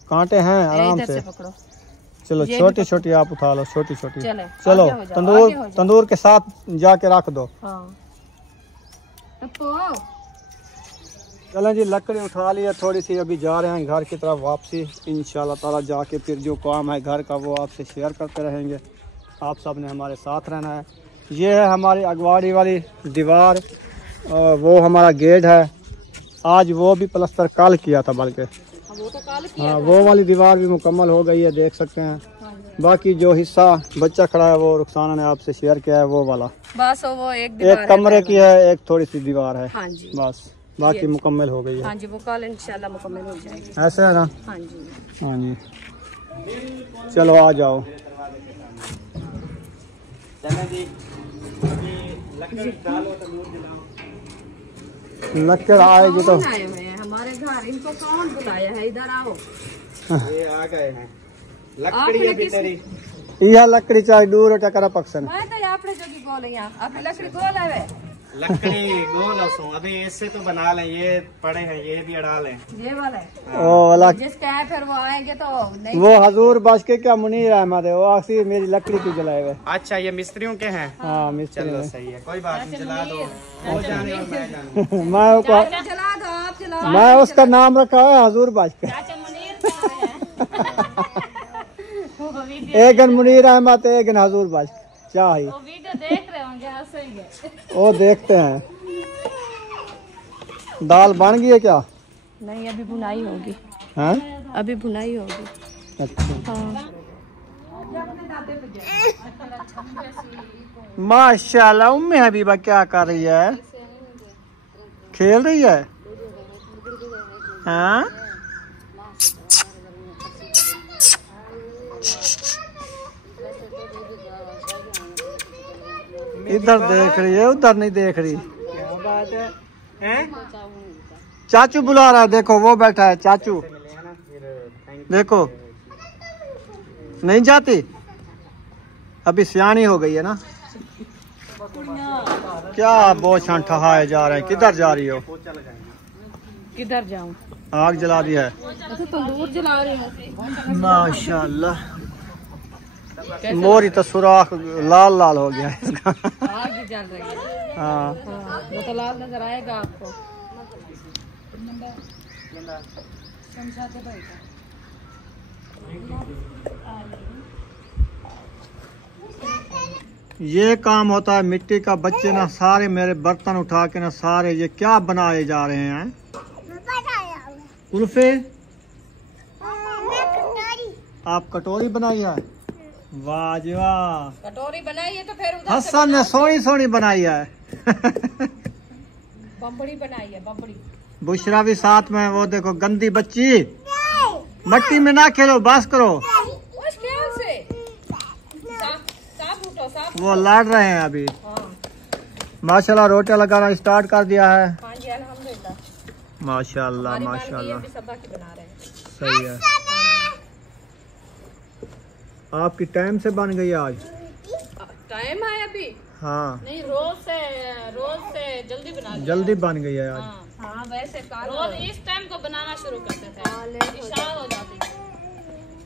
कांटे हैं, आराम इधर से। से पकड़ो। चलो छोटी छोटी आप उठा लो, छोटी छोटी। चलो चलो आगे हो जाओ, तंदूर आगे हो जाओ। तंदूर के साथ जाके रख दो। हाँ, चलें जी, लकड़ी उठा ली है थोड़ी सी, अभी जा रहे हैं घर की तरफ वापसी। इंशाल्लाह ताला जाके फिर जो काम है घर का वो आपसे शेयर करते रहेंगे। आप सब ने हमारे साथ रहना है। ये है हमारी अगवाड़ी वाली दीवार, और वो हमारा गेट है। आज वो भी प्लस्तर कल किया था, बल्कि वो तो काल हाँ, वो वाली दीवार भी मुकम्मल हो गई है, देख सकते हैं। बाकी जो हिस्सा बच्चा खड़ा है वो रुखसाना ने आपसे शेयर किया है, वो वाला बस वो एक दीवार एक कमरे की है, एक थोड़ी सी दीवार है, हाँ जी, बस बाकी मुकम्मल हो गई है। हाँ जी, वो कल इंशाल्लाह मुकम्मल हो जाएगी। ऐसे है ना? हाँ जी, हाँ जी, चलो आ जाओ। लकड़ आएगी तो कौन आए हुए हैं हमारे घर, इनको कौन बुलाया है? इधर आओ। ये आ गए हैं। लकड़ी अभी तेरी यह लकड़ी चाहे दूर टकरा पक्सन मैं तो आपने जो की गोल यहाँ अपनी लकड़ी गोल है, लकड़ी गोल असो अभी इससे तो बना लें, ये पड़े हैं, ये भी अड़ा लें। ये वाला है। ओ वाला जिसका है फिर वो आएंगे तो नहीं। वो हजूर बच के क्या मुनीर अहमद है, वो आखिर मेरी लकड़ी की जलाए हुए। अच्छा, ये मिस्त्रियों के हैं। हाँ मिस्त्री चलो ने। सही है, कोई बात नहीं, जला दो, वो जाने और मैं जाने। जला दो, आप जलाओ। मैं उसका नाम रखा है हजूर बच के। चाचा मुनीर एक गन मुनीर अहमद, एक गन हजूर बच चाहिए। वो वीडियो देख रहे होंगे, हंसेंगे। वो देखते हैं। दाल बन गई है क्या? नहीं, अभी भुनाई होगी। हैं? अभी भुनाई होगी। अच्छा, हाँ, माशाल्लाह। उम्मे हबीबा क्या कर रही है? खेल रही है? हाँ? इधर देख रही है, उधर नहीं देख रही। क्या बात है? हैं? चाचू बुला रहा है, देखो वो बैठा है चाचू, देखो नहीं जाती, अभी सियानी हो गई है ना। क्या बोछा ठहाए जा रहे हैं, किधर जा रही हो? किधर जाऊँ? आग जला दी है तो तंदूर जला रही हूँ। माशाल्लाह। मोरी तो सुराख लाल लाल हो गया है इसका। आग भी जल रही है। हाँ, हाँ, वो तो लाल नजर आएगा आपको। ये काम होता है मिट्टी का। बच्चे ना सारे मेरे बर्तन उठा के ना सारे ये क्या बनाए जा रहे हैं? कुल्फे। आप कटोरी बनाई है? वाह जी वाह, कटोरी बनाई है तो फिर उधर हसन ने सोनी सोनी बनाई है। बम्बड़ी बनाई है, बम्बड़ी। बुशरा भी साथ में। वो देखो गंदी बच्ची, मट्टी में ना खेलो, बस करो। उस ख्याल से साफ उठो, साफ। वो लड़ रहे हैं अभी। हाँ, माशाल्लाह रोटियां लगाना स्टार्ट कर दिया है। हाँ जी, अल्हम्दुलिल्लाह। माशाल्लाह हमारी बन गई है, माशाल्लाह, अभी सबा की बना रहे हैं। सही है। आपकी टाइम से बन गई आज? टाइम है अभी? हाँ, नहीं, रोज से जल्दी बना लिया। जल्दी बन गई है आज। हाँ, वैसे रोज इस टाइम को बनाना शुरू करते थे, इशार हो जाती है।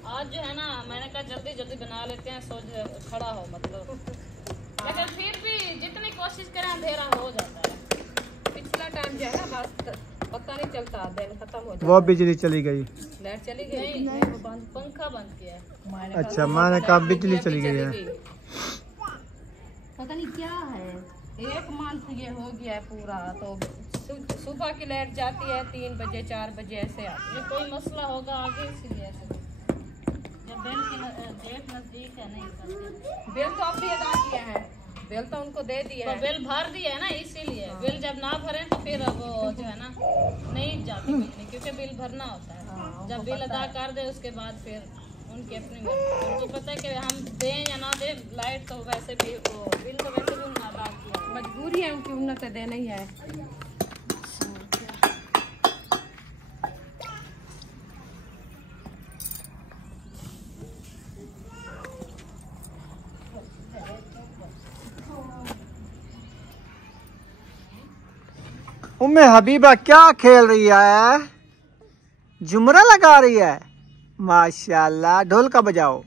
आज जो है ना, मैंने कहा जल्दी जल्दी बना लेते हैं, सोच खड़ा हो, मतलब लेकिन फिर भी जितनी कोशिश करें अंधेरा हो जाता है। पिछला टाइम जो है ना बस पता नहीं चलता, दिन खत्म हो जाता। वो बिजली चली गई, लाइट चली गई, नहीं वो पंखा बंद किया है। अच्छा मैंने कहा बिजली चली गई है। पता नहीं क्या है, 1 मंथ ये हो गया है पूरा। तो सुबह की लाइट जाती है 3 बजे 4 बजे ऐसे आती है। कोई मसला होगा आगे इसलिए जब बिल की डेट नजदीक है नहीं करते। बिल तो अब भी अदा किया है, बिल तो उनको दे दिया है, बिल भर दिया है ना, इसीलिए बिल जब ना भरें तो फिर वो जो है ना नहीं जाती बिजली, क्योंकि बिल भरना होता है। जब बिल अदा कर दे उसके बाद फिर उनकी अपनी मर्जी। उनको पता है कि हम दें या ना दें लाइट, तो वैसे भी वो बिल तो वैसे भी उन्होंने अदा किया, मजबूरी है उनकी, उन्हें तो देना ही है। उम्मे हबीबा क्या खेल रही है? जुमरा लगा रही है, माशाल्लाह। ढोल का बजाओ।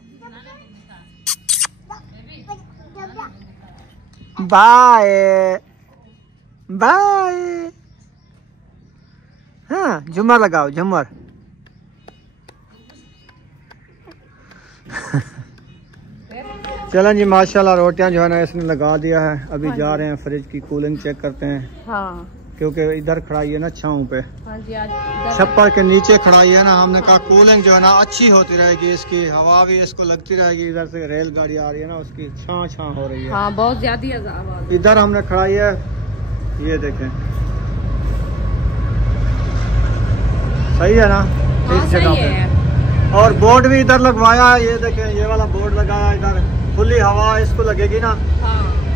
Bye bye. हाँ झूमर लगाओ, झूमर। चलें जी माशाल्लाह, रोटियां जो है ना इसने लगा दिया है। अभी जा रहे हैं फ्रिज की कूलिंग चेक करते हैं। हाँ क्योंकि इधर खड़ाई है ना छाँव पे, हाँ जी, आज छप्पर के नीचे खड़ाई है ना। हमने कहा कूलिंग जो है ना अच्छी होती रहेगी, इसकी हवा भी इसको लगती रहेगी। इधर से रेलगाड़ी आ रही है ना, उसकी छाँ हो रही है। हाँ बहुत ज्यादा। इधर हमने खड़ाई है, ये देखें सही है ना इस जगह पे। और बोर्ड भी इधर लगवाया है, ये देखें ये वाला बोर्ड लगाया है इधर। खुली हवा इसको लगेगी ना,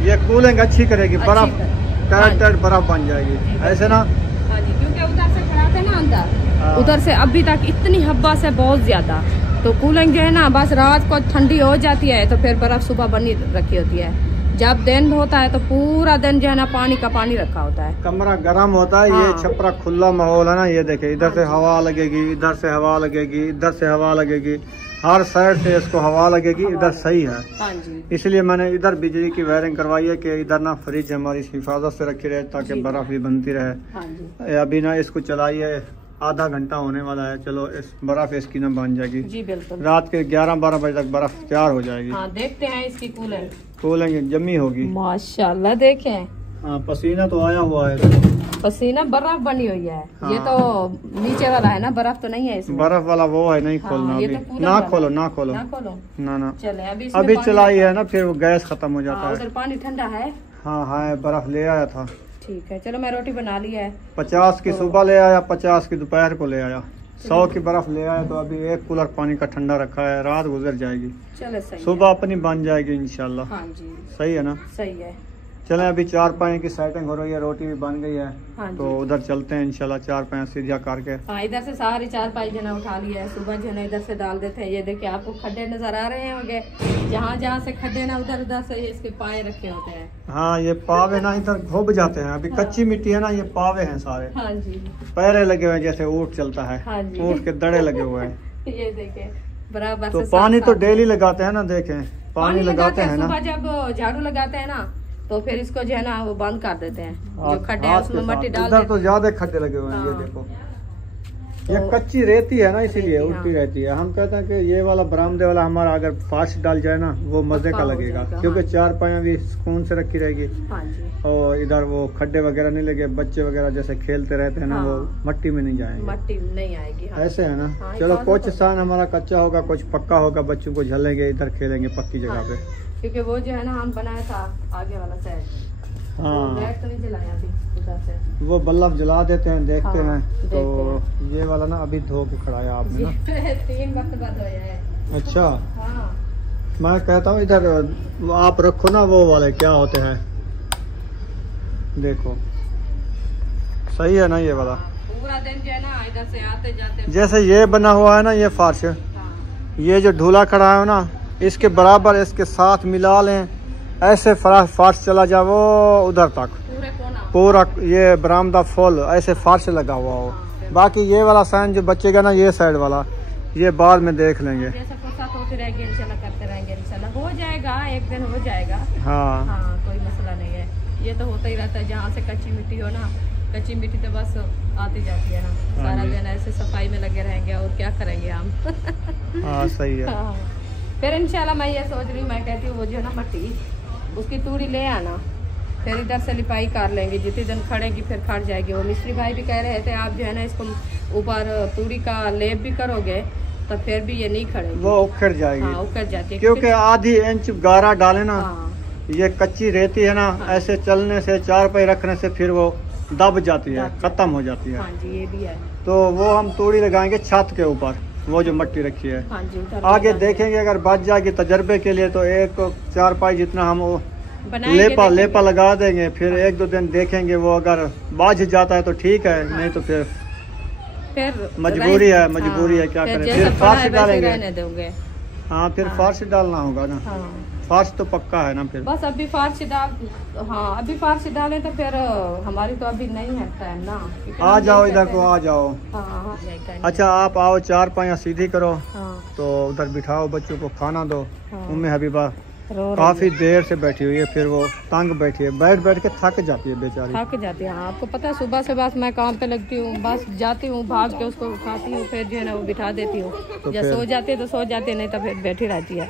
ये कूलिंग अच्छी करेगी। बर्फ टाइट बर्फ बन जाएगी ऐसे ना। हाँ जी, क्योंकि उधर से खड़ा थे ना अंदर, उधर से अभी तक इतनी हवा से बहुत ज्यादा, तो कूलिंग जो है ना बस रात को ठंडी हो जाती है, तो फिर बर्फ सुबह बनी रखी होती है। जब दिन होता है तो पूरा दिन जो है ना पानी का पानी रखा होता है, कमरा गर्म होता है। ये छपरा खुला माहौल है ना, ये देखे इधर से हवा लगेगी, इधर से हवा लगेगी, इधर से हवा लगेगी, हर साइड से इसको हवा लगेगी। इधर सही है, हाँ जी। इसलिए मैंने इधर बिजली की वायरिंग करवाई है कि इधर ना फ्रिज हमारी हिफाजत से रखी रहे, ताकि बर्फ भी बनती रहे। हाँ जी। अभी ना इसको चलाइए, आधा घंटा होने वाला है। चलो इस बर्फ इसकी ना बन जाएगी जी बिल्कुल, रात के 11-12 बजे तक बर्फ तैयार हो जाएगी। हाँ देखते हैं इसकी कूलिंग जमी होगी माशाल्लाह। देखें हाँ, पसीना तो आया हुआ है, पसीना, बर्फ बनी हुई है। हाँ। ये तो नीचे वाला है ना, बर्फ तो नहीं है इसमें। बर्फ वाला वो है, नहीं खोलना ये अभी। तो पूरा ना खोलो ना खोलो ना खोलो ना। चले अभी चलाई है ना, फिर वो गैस खत्म हो जाता है। उधर पानी ठंडा है। हाँ बर्फ ले आया था। ठीक है, चलो मैं रोटी बना ली है। 50 की सुबह ले आया, 50 की दोपहर को ले आया, 100 की बर्फ ले आया। तो अभी 1 कूलर पानी का ठंडा रखा है, रात गुजर जाएगी, चलो सही, सुबह अपनी बन जाएगी इंशाल्लाह। हाँ जी सही है ना। सही है। चलें अभी 4 पानी की सेटिंग हो रही है, रोटी भी बन गई है। हाँ तो उधर चलते हैं इंशाल्लाह, 4 पानी सीधा करके। हाँ इधर से सारी 4-5 जना उठा लिया है, सुबह जो है इधर से डाल देते हैं। ये देखिए आपको खड्डे नजर आ रहे होंगे, जहाँ जहाँ से खड्डे ना उधर उधर से इसके पाए रखे होते हैं। हाँ ये पावे ना इधर घुब जाते हैं। अभी कच्ची मिट्टी है ना, ये पावे हैं सारे। हाँ जी, पैरे लगे हुए हैं जैसे ऊँट चलता है, हाँ जी। ऊँट के दड़े लगे हुए हैं। ये देखे बराबर तो से पानी तो साथ-साथ डेली लगाते हैं ना, देखें पानी लगाते हैं ना। सुबह जब झाड़ू लगाते हैं ना, तो फिर इसको जो है ना वो बंद कर देते हैं, जो खड्डे हैं हाथ उसमें के मट्टी साथ। डाल इधर देते तो ज्यादा खड्डे लगे हुए हैं, ये हाँ। देखो ये कच्ची रेती है ना, इसीलिए रेती, उठती हाँ। रहती है। हम कहते हैं कि ये वाला बरामदे वाला हमारा अगर फास्ट डाल जाए ना, वो मजे का पक्का हो लगेगा, जाएगा, क्योंकि हाँ। 4 पाया भी सुकून से रखी रहेगी। हाँ जी, और इधर वो खड्डे वगैरह नहीं लगे, बच्चे वगैरह जैसे खेलते रहते हैं ना, हाँ। वो मट्टी में नहीं जाएंगे, मट्टी नहीं आएगी। हाँ। ऐसे है ना। हाँ, चलो हिफाजत कुछ हो स्थान हमारा कच्चा होगा, कुछ पक्का होगा, बच्चों को झलेंगे, इधर खेलेंगे पक्की जगह हाँ। पे। क्योंकि वो जो है ना हम बनाया था आगे वाला साइड, हाँ लाइट तो नहीं जलाया अभी उधर से। वो बल्ब जला देते हैं, देखते हाँ, हैं। तो देखते ये वाला ना अभी धो के खड़ाया आपने ना। 3 वक्त बाद होया है। अच्छा हाँ मैं कहता हूँ इधर आप रखो ना, वो वाले क्या होते हैं, देखो सही है ना ये वाला। पूरा दिन जो है ना इधर से आते जाते। जैसे ये बना हुआ है ना, ये फर्श, हाँ। ये जो ढूला खड़ा है ना, इसके बराबर इसके साथ मिला लें, ऐसे फर्श चला जाए वो उधर तक पूरे कोना, पूरा ये बरामदा फुल ऐसे फर्श लगा हुआ हो। बाकी ये वाला साइन जो बचेगा ना, ये साइड वाला, ये बाद में देख लेंगे। जैसे फुर्सत होती रहेगी इंशाल्लाह करते रहेंगे, इंशाल्लाह हो जाएगा, एक दिन हो जाएगा। हाँ हाँ ये तो होता ही रहता है, जहाँ से कच्ची मिट्टी हो ना, कच्ची मिट्टी तो बस आती जाती है ना, सारा दिन ऐसे सफाई में लगे रहेंगे और क्या करेंगे हम। हाँ सही है। हाँ। फिर इंशाल्लाह मैं ये सोच रही हूँ, मैं कहती हूँ वो जो है ना मट्टी उसकी तूड़ी ले आना, फिर इधर से लिपाई कर लेंगे, जितने दिन खड़ेगी फिर खड़ जाएगी। वो मिस्त्री भाई भी कह रहे थे आप जो है ना इसको ऊपर तूड़ी का लेप भी करोगे तो फिर भी ये नहीं खड़ेगी, वो उखड़ जाएगी। हाँ, उखड़ जाती है क्योंकि आधी इंच गारा डाले ना, हाँ, ये कच्ची रहती है ना, ऐसे चलने से, चार पाई रखने से फिर वो दब जाती है, खत्म हो जाती है। हाँ जी ये भी है। तो वो हम तूड़ी लगाएंगे छत के ऊपर, वो जो मट्टी रखी है। हाँ जी उधर आगे देखेंगे अगर बच जाएगी तजर्बे के लिए तो एक चार पाई जितना हम वो बनाएंगे, लेपा लगा देंगे, फिर एक दो दिन देखेंगे, वो अगर बच जाता है तो ठीक है, नहीं तो फिर मजबूरी है, क्या करें, फिर फार्श डालेंगे। हाँ फिर फार्श डालना होगा ना, फार्श तो पक्का है ना फिर। बस अभी फार्श डाल, हाँ अभी फार्श डालें तो फिर हमारी तो अभी नहीं है टाइम ना। आ जाओ इधर को, आ जाओ। हाँ, अच्छा आप आओ, चार पाया सीधी करो, हाँ, तो उधर बिठाओ, बच्चों को खाना दो। हाँ, उम्मे हबीबा काफी देर से बैठी हुई है, फिर वो तंग बैठी है, बैठ बैठ के थक जाती है बेचारी, थक जाती है। हाँ आपको पता है सुबह से बस मैं काम पे लगती हूँ, बस जाती हूँ भाग के उसको उठाती हूँ, फिर जो है ना वो बिठा देती हूँ, तो या सो जाती है तो सो जाती है, नहीं तो फिर बैठी रहती है,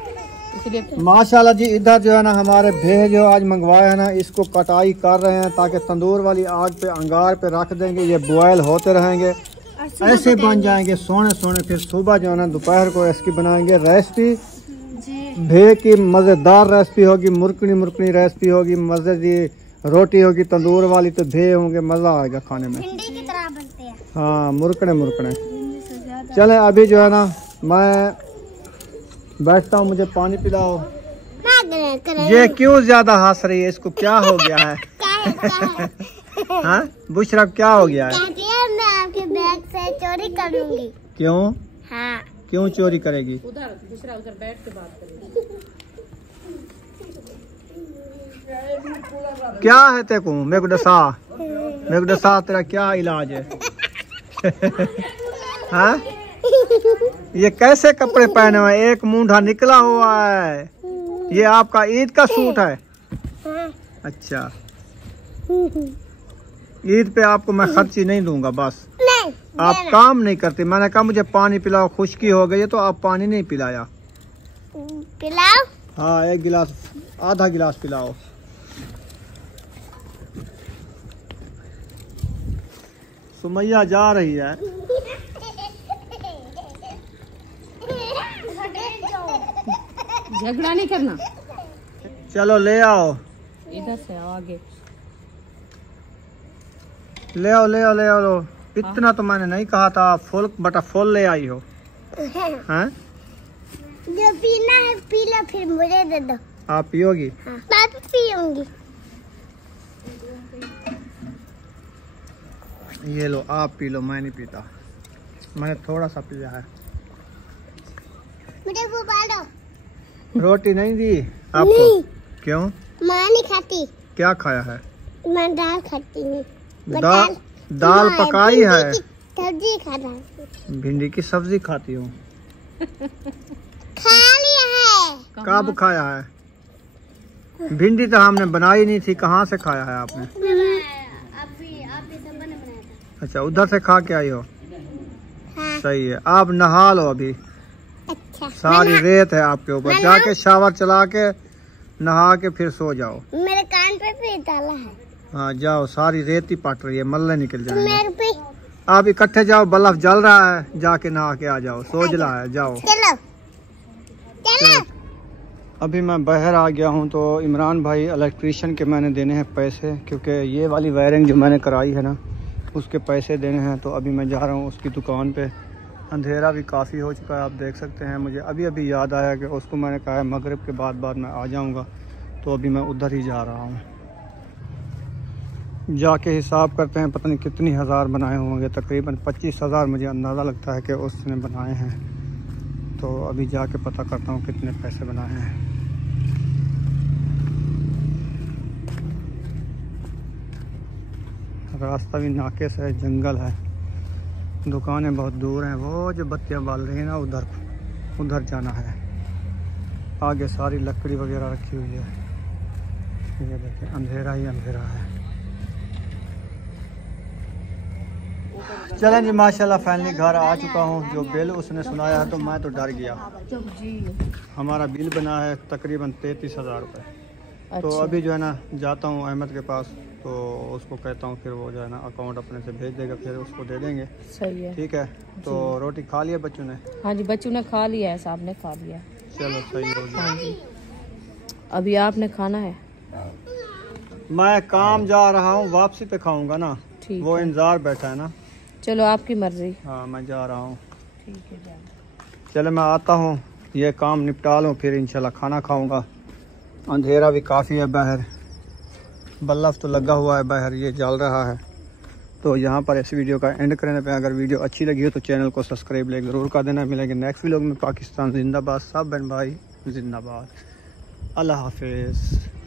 इसलिए। माशाल्लाह जी इधर जो है ना हमारे भेह जो आज मंगवाए हैं ना, इसको कटाई कर रहे हैं ताकि तंदूर वाली आग पे अंगार पे रख देंगे, ये बॉयल होते रहेंगे, ऐसे बन जाएंगे सोने सोने। फिर सुबह जो है ना दोपहर को इसकी बनाएंगे रेसिपी, भेह की मज़ेदार रेसिपी होगी, मुरकनी रेसिपी होगी, मज़े की रोटी होगी तंदूर वाली, तो भेह होंगे, मज़ा आएगा खाने में। भिंडी की तरह बनते हैं। हाँ मुरकने। चले अभी जो है ना मैं बैठता हूँ, मुझे पानी पिलाओ। ये क्यों ज्यादा हंस रही है, इसको क्या हो गया है? हाँ बुशरा क्या हो गया है? मैं आपके बैग से चोरी करूंगी। क्यों? हाँ क्यों चोरी करेगी? उधर दूसरा उधर बैठ के बात करेंगे। क्या है तेको? मेरे को दसा तेरा क्या इलाज है? हाँ ये कैसे कपड़े पहने हुए, एक मूंढा निकला हुआ है, ये आपका ईद का सूट है? अच्छा ईद पे आपको मैं खर्ची नहीं दूंगा, बस नहीं, आप काम नहीं करते। मैंने कहा मुझे पानी पिलाओ, खुश्की हो गई है, तो आप पानी नहीं पिलाया। पिलाओ? हाँ एक गिलास, आधा गिलास पिलाओ। सुमैया जा रही है। झगड़ा नहीं करना, चलो ले आओ, इधर से आओ आगे, ले आओ। इतना तो मैंने नहीं कहा था, फुल ले आई हो। हैं? जो पीना है पी लो, फिर मुझे दे दो। आप पियोगी? हाँ। मैं भी पीऊंगी। ये लो आप पी लो, मैं नहीं पीता, मैंने थोड़ा सा पिया है। मुझे वो बालो। रोटी नहीं दी आपको? नहीं। क्यों? माँ नहीं खाती। क्या खाया है? मैं दाल खाती हूँ। दाल पकाई है? सब्जी खाता। भिंडी की सब्जी खाती हूँ। खा लिया है। कब खाया है? भिंडी तो हमने बनाई नहीं थी, कहाँ से खाया है आपने? अभी सब बनाया था। अच्छा उधर से खा के आई हो? हाँ। सही है, आप नहा लो अभी। अच्छा सारी रेत है आपके ऊपर, जाके शावर चला के नहा के फिर सो जाओ। मेरे कान पे भी डाला है। हाँ जाओ, सारी रेत ही पट रही है, मल्ले निकल जाएंगे। मेरे पे आप इकट्ठे जाओ, बल्ब जल रहा है, जाके नहा के आ जाओ, सोजला है, जाओ। चलो चलो। अभी मैं बाहर आ गया हूँ, तो इमरान भाई इलेक्ट्रीशियन के मैंने देने हैं पैसे, क्योंकि ये वाली वायरिंग जो मैंने कराई है ना उसके पैसे देने हैं। तो अभी मैं जा रहा हूँ उसकी दुकान पे। अंधेरा भी काफ़ी हो चुका है, आप देख सकते हैं। मुझे अभी अभी याद आया कि उसको मैंने कहा है मगरिब के बाद मैं आ जाऊँगा, तो अभी मैं उधर ही जा रहा हूँ। जाके हिसाब करते हैं, पता नहीं कितनी हज़ार बनाए होंगे, तकरीबन 25,000 मुझे अंदाज़ा लगता है कि उसने बनाए हैं। तो अभी जाके पता करता हूँ कितने पैसे बनाए हैं। रास्ता भी नाके से है, जंगल है, दुकानें बहुत दूर हैं। वो जो बत्तियां बाल रही हैं ना, उधर जाना है। आगे सारी लकड़ी वगैरह रखी हुई है। ये देखिए अंधेरा ही अंधेरा है। चलें जी, माशाल्लाह फाइनली घर आ चुका हूँ। जो बिल उसने सुनाया है तो मैं तो डर गया जी। हमारा बिल बना है तकरीबन 33,000 रुपये। अच्छा। तो अभी जो है ना जाता हूँ अहमद के पास, तो उसको कहता हूँ फिर वो जो है ना अकाउंट अपने से भेज देगा, फिर उसको दे देंगे। सही है। ठीक है। तो रोटी खा लिया बच्चों ने? हाँ जी, बच्चों ने खा लिया है, साहब ने खा लिया। चलो सही हो गया। हाँ जी, अभी आपने खाना है? मैं काम जा रहा हूँ, वापसी पे खाऊंगा ना। ठीक वो है। इंतजार बैठा है ना। चलो आपकी मर्जी। हाँ मैं जा रहा हूँ। ठीक है जाओ। चलो मैं आता हूँ, ये काम निपटा लूँ, फिर इंशाल्लाह खाना खाऊंगा। अंधेरा भी काफ़ी है बाहर, बल्ब तो लगा हुआ है बाहर, ये जल रहा है। तो यहाँ पर इस वीडियो का एंड करने पे, अगर वीडियो अच्छी लगी हो तो चैनल को सब्सक्राइब ज़रूर कर देना। मिलेंगे नेक्स्ट वीडियो में। पाकिस्तान जिंदाबाद, सब बहन भाई जिंदाबाद। अल्लाह हाफिज़।